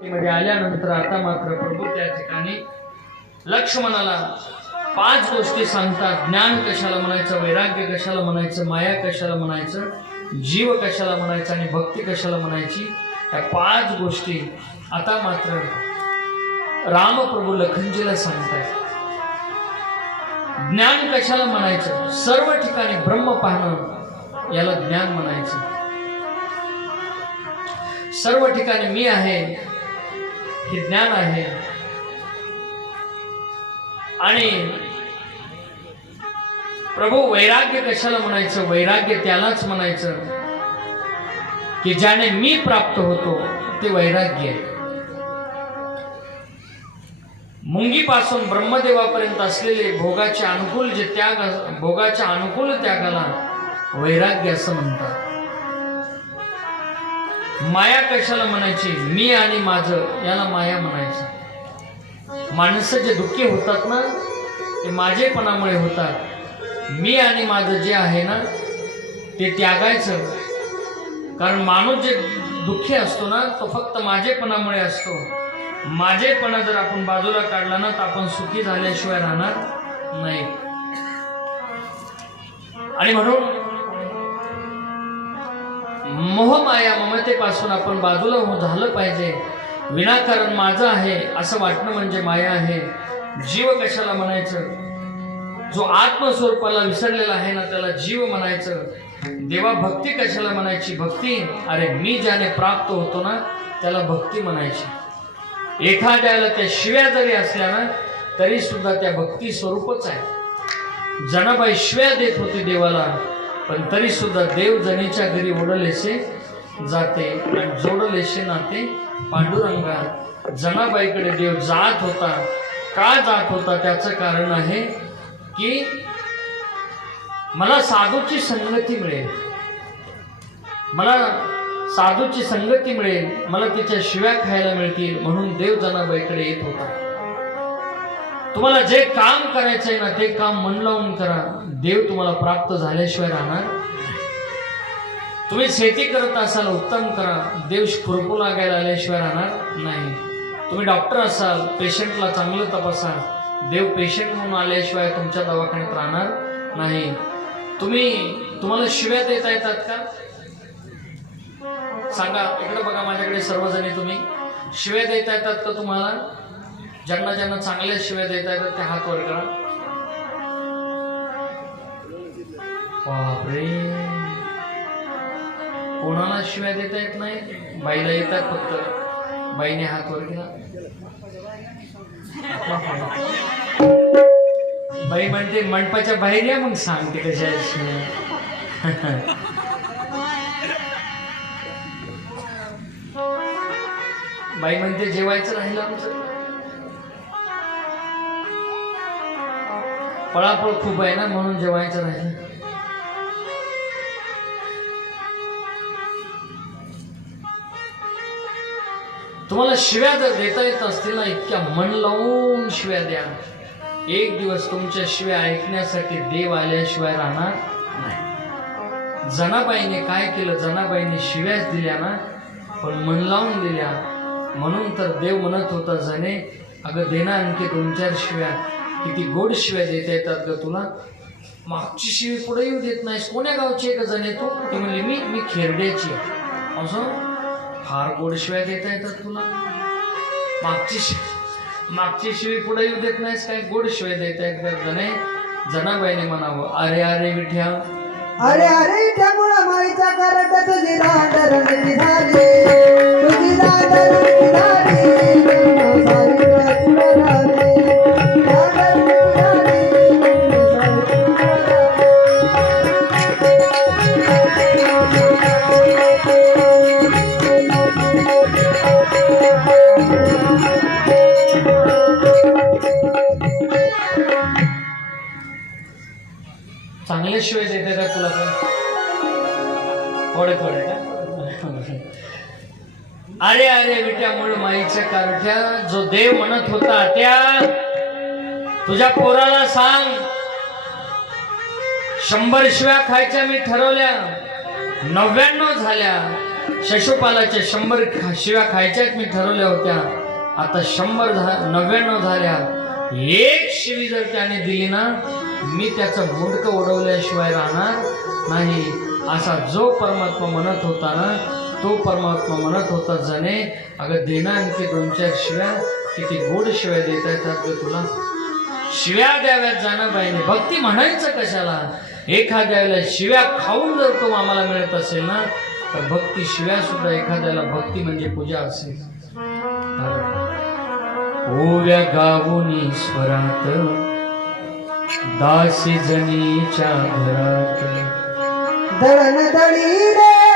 मध्ये आल्यानंतर आता मात्र प्रभू त्या ठिकाणी लक्ष्मणाला पाच गोष्टी सांगतात. ज्ञान कशाला म्हणायचं? वैराग्य कशाला म्हणायचं? माया कशाला म्हणायचं? जीव कशाला म्हणायचं आणि भक्ती कशाला म्हणायची? या पाच गोष्टी आता मात्र रामप्रभू लखनजीला सांगताय ज्ञान कशाला म्हणायचं? सर्व ठिकाणी ब्रह्म पाहणं याला ज्ञान म्हणायचं. सर्व ठिकाणी मी आहे हे ज्ञान आहे. आणि प्रभू वैराग्य कशाला म्हणायचं? वैराग्य त्यालाच म्हणायचं की ज्याने मी प्राप्त होतो ते वैराग्य आहे. मुंगीपासून ब्रह्मदेवापर्यंत असलेले भोगाचे अनुकूल जे त्याग भोगाच्या अनुकूल त्यागाला वैराग्य असं म्हणतात. माया कशाला म्हणायची मी आणि माझं याला माया म्हणायचं. माणसं जे दुःखी होतात ना ते माझेपणामुळे होतात. मी आणि माझं जे आहे ना ते त्यागायचं. कारण माणूस जे दुःखी असतो ना तो फक्त माझेपणामुळे असतो. माझेपणा जर आपण बाजूला काढला ना तर आपण सुखी झाल्याशिवाय राहणार नाही. आणि म्हणून मोहमाया ममतेपासून आपण बाजूला हो झालं पाहिजे. विनाकारण माझं आहे असं वाटणं म्हणजे माया आहे. जीव कशाला म्हणायचं? जो आत्मस्वरूपाला विसरलेला आहे ना त्याला जीव म्हणायचं. देवा भक्ती कशाला म्हणायची? भक्ती? अरे मी ज्याने प्राप्त होतो ना त्याला भक्ती म्हणायची. एखाद्याला त्या शिव्या जरी असल्या ना तरी सुद्धा त्या भक्ती स्वरूपच आहे. जनाबाई शिव्या देत होती देवाला. पण तरी सुद्धा देव जणीच्या घरी ओढलेसे जाते आणि जोडलेसे नाते पांडुरंगा जनाबाईकडे देव जात होता. का जात होता? त्याचं कारण आहे की मला साधूची संगती मिळेल. मला साधूची संगती मिळेल. मला तिच्या शिव्या खायला मिळतील म्हणून देव जनाबाईकडे येत होता. तुम्हाला जे काम करायचंय ना ते काम मन लावून करा. देव तुम्हाला प्राप्त झाल्याशिवाय राहणार तुम्ही शेती करत असाल उत्तम करा. देव खुरपू लागायला आल्याशिवाय राहणार नाही. तुम्ही डॉक्टर असाल पेशंटला चांगलं तपासा देव पेशंट म्हणून आल्याशिवाय तुमच्या दवाखान्यात राहणार नाही. तुम्ही तुम्हाला शिव्या देता येतात का? सांगा इकडे बघा माझ्याकडे सर्वजणी तुम्ही. शिव्या देता येतात का तुम्हाला? ज्यांना ज्यांना चांगल्या शिवाय देता येतात ते हात वर करा. बापरे. कोणाला शिव्या देता येत नाही? बाईला येतात फक्त. बाईने हात वर केला. बाई म्हणते मंडपाच्या बाहेर या मग सांगते कशा शिव्या. बाई म्हणते जेवायचं राहिलं आमचं. पळापळ खूप आहे ना म्हणून जेवायचं नाही. तुम्हाला शिव्या जर देता येत असतील ना इतक्या मन लावून शिव्या द्या. एक दिवस तुमच्या शिव्या ऐकण्यासाठी देव आल्याशिवाय राहणार नाही. जनाबाईने काय केलं? जनाबाईने शिव्याच दिल्या ना पण मन लावून दिल्या. म्हणून तर देव म्हणत होता जने अगं देना आणखी तुमच्या शिव्या. किती गोड शिव्या देता येतात ग तुला? मागची शिवी पुढे येऊ देत नाहीस. कोण्या गावची एक जण येतो ती म्हणली मी मी खेरड्याची असं फार गोड शिव्या देता येतात तुला? मागची शिव मागची शिवी पुढे येऊ देत नाहीस. काय गोड शिव्या देता येतात जणे? जनाबाईने म्हणावं अरे अरे विठ्या अरे अरे विठ्या मुळा माईचा करट तुझी रांडरणती झाली. तुझी दादर शिवाय देते का तुला पण थोडे थोडे का? अरे अरे विट्या मूळ माईच्या कारठ्या जो देव म्हणत होता त्या तुझ्या पोराला सांग. शंभर शिव्या खायच्या मी ठरवल्या नव्याण्णव झाल्या. शशुपालाच्या शंभर शिव्या खायच्याच मी ठरवल्या होत्या. आता शंभर झा नव्याण्णव झाल्या. एक शिवी जर त्याने दिली ना मी त्याचं मुंडकं उडवल्याशिवाय राहणार नाही. असा जो परमात्मा म्हणत होता ना तो परमात्मा म्हणत होता जणे अगं देणं आणखी दोन चार शिव्या किती गोड शिव्या देता येतात ग तुला. शिव्या द्याव्यात जाणं पाहिजे भक्ती म्हणायचं कशाला? एखाद्याला शिव्या खाऊन जर तो आम्हाला मिळत असेल ना तर भक्ती शिव्या सुद्धा एखाद्याला भक्ती म्हणजे पूजा असेल. हो ओव्या गावून स्वरात. दासी जनीच्या घरात दळण दळी रे.